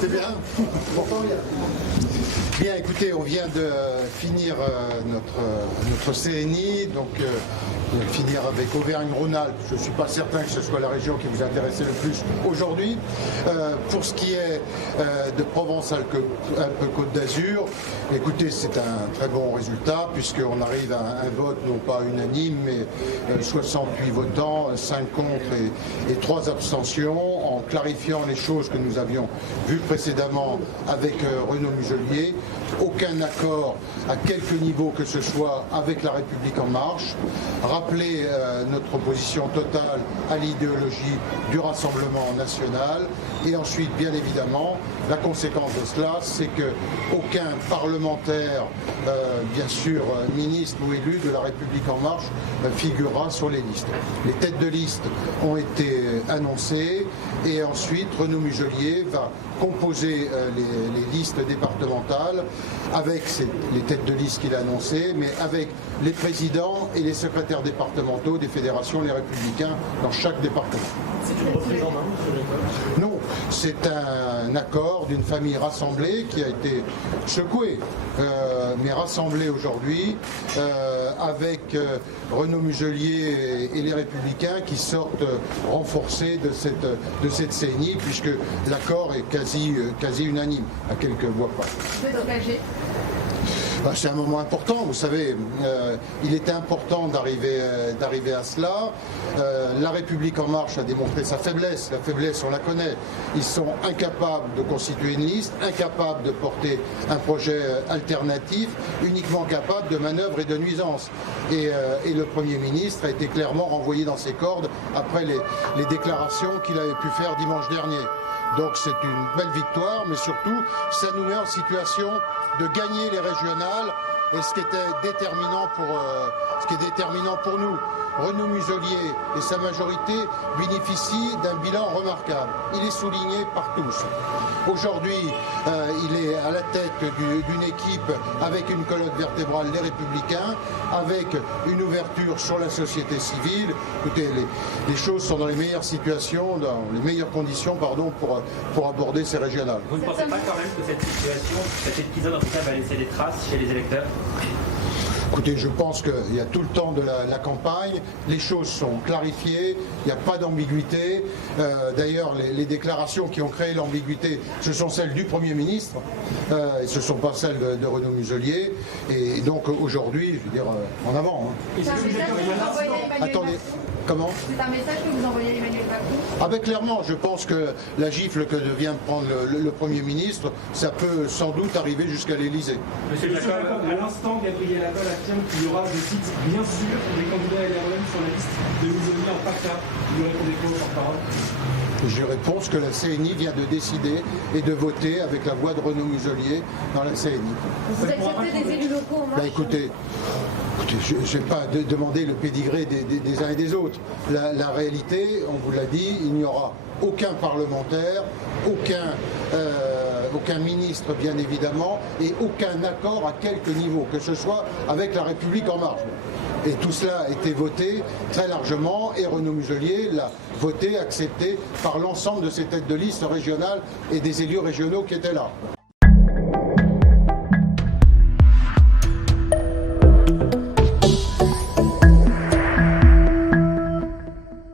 C'est bien. Bien, écoutez, on vient de finir notre CNI, donc finir avec Auvergne-Rhône-Alpes. Je ne suis pas certain que ce soit la région qui vous intéressait le plus aujourd'hui. Pour ce qui est de Provence-Alpes-Côte d'Azur, écoutez, c'est un très bon résultat puisqu'on arrive à un vote non pas unanime, mais 68 votants, 5 contre et 3 abstentions, en clarifiant les choses que nous avions vues précédemment avec Renaud Muselier. Aucun accord à quelque niveau que ce soit avec La République En Marche. Rappeler notre opposition totale à l'idéologie du Rassemblement national. Et ensuite, bien évidemment, la conséquence de cela, c'est qu'aucun parlementaire, bien sûr ministre ou élu de La République En Marche, figurera sur les listes. Les têtes de liste ont été annoncées et ensuite Renaud Muselier va composer les listes départementales avec les têtes de liste qu'il a annoncées, mais avec les présidents et les secrétaires départementaux des fédérations Les Républicains dans chaque département. C'est une reprise en main, monsieur Jacques ? Non, c'est un accord d'une famille rassemblée qui a été secouée, mais rassemblée aujourd'hui avec Renaud Muselier et les Républicains qui sortent renforcés de cette CNI puisque l'accord est quasi unanime, à quelques voix près. Vous êtes engagé ? C'est un moment important, vous savez, il était important d'arriver à cela. La République En Marche a démontré sa faiblesse, la faiblesse on la connaît. Ils sont incapables de constituer une liste, incapables de porter un projet alternatif, uniquement capables de manœuvres et de nuisances. Et le Premier ministre a été clairement renvoyé dans ses cordes après les déclarations qu'il avait pu faire dimanche dernier. Donc c'est une belle victoire, mais surtout, ça nous met en situation de gagner les régionales et ce qui est déterminant pour nous. Renaud Muselier et sa majorité bénéficient d'un bilan remarquable. Il est souligné par tous. Aujourd'hui, il est à la tête d'une équipe avec une colonne vertébrale des Républicains, avec une ouverture sur la société civile. Écoutez, les choses sont dans les meilleures situations, dans les meilleures conditions, pour aborder ces régionales. Vous ne pensez pas quand même que cette situation, cet épisode en tout cas, va laisser des traces chez les électeurs ? Écoutez, je pense qu'il y a tout le temps de la campagne, les choses sont clarifiées, il n'y a pas d'ambiguïté. D'ailleurs, les déclarations qui ont créé l'ambiguïté, ce sont celles du Premier ministre, et ce ne sont pas celles de Renaud Muselier. Et donc aujourd'hui, je veux dire, en avant. C'est un message que vous envoyez à Emmanuel Attendez, Macron ? comment ? C'est un message que vous envoyez à Emmanuel Macron ? Ah ben clairement, je pense que la gifle que vient de prendre le Premier ministre, ça peut sans doute arriver jusqu'à l'Élysée. Monsieur Jacob, à l'instant, Gabriel Attal affirme qu'il y aura, je cite, bien sûr, des candidats LREM sur la liste de Muselier en PACA. Vous répondez quoi au porte-parole ? Je réponds que la CNI vient de décider et de voter avec la voix de Renaud Muselier dans la CNI. Vous acceptez des élus locaux en marche ? Écoutez, je ne vais pas demander le pédigré des uns et des autres. La réalité, on vous l'a dit, il n'y aura aucun parlementaire, aucun ministre bien évidemment, et aucun accord à quelque niveau, que ce soit avec La République En Marche. Et tout cela a été voté très largement et Renaud Muselier l'a voté, accepté par l'ensemble de ces têtes de liste régionales et des élus régionaux qui étaient là.